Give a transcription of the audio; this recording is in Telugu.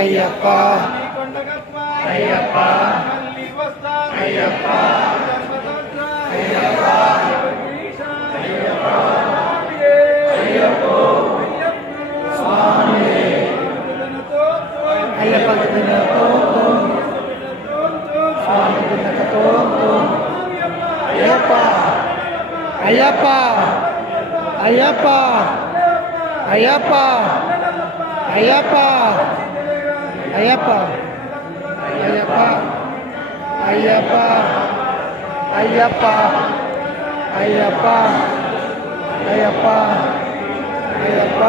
అయ్యప్ప కొండగప్ప అయ్యప్ప మళ్ళీ వస్తా అయ్యప్ప అయ్యప్ప అయ్యప్ప స్వామి అయ్యప్ప అయ్యప్ప అయ్యప్ప అయ్యప్ప అయ్యప్ప అయ్యప్ప అయ్యప్ప అయ్యప్ప అయ్యప్ప అయ్యప్ప అయ్యప్ప అయ్యప్ప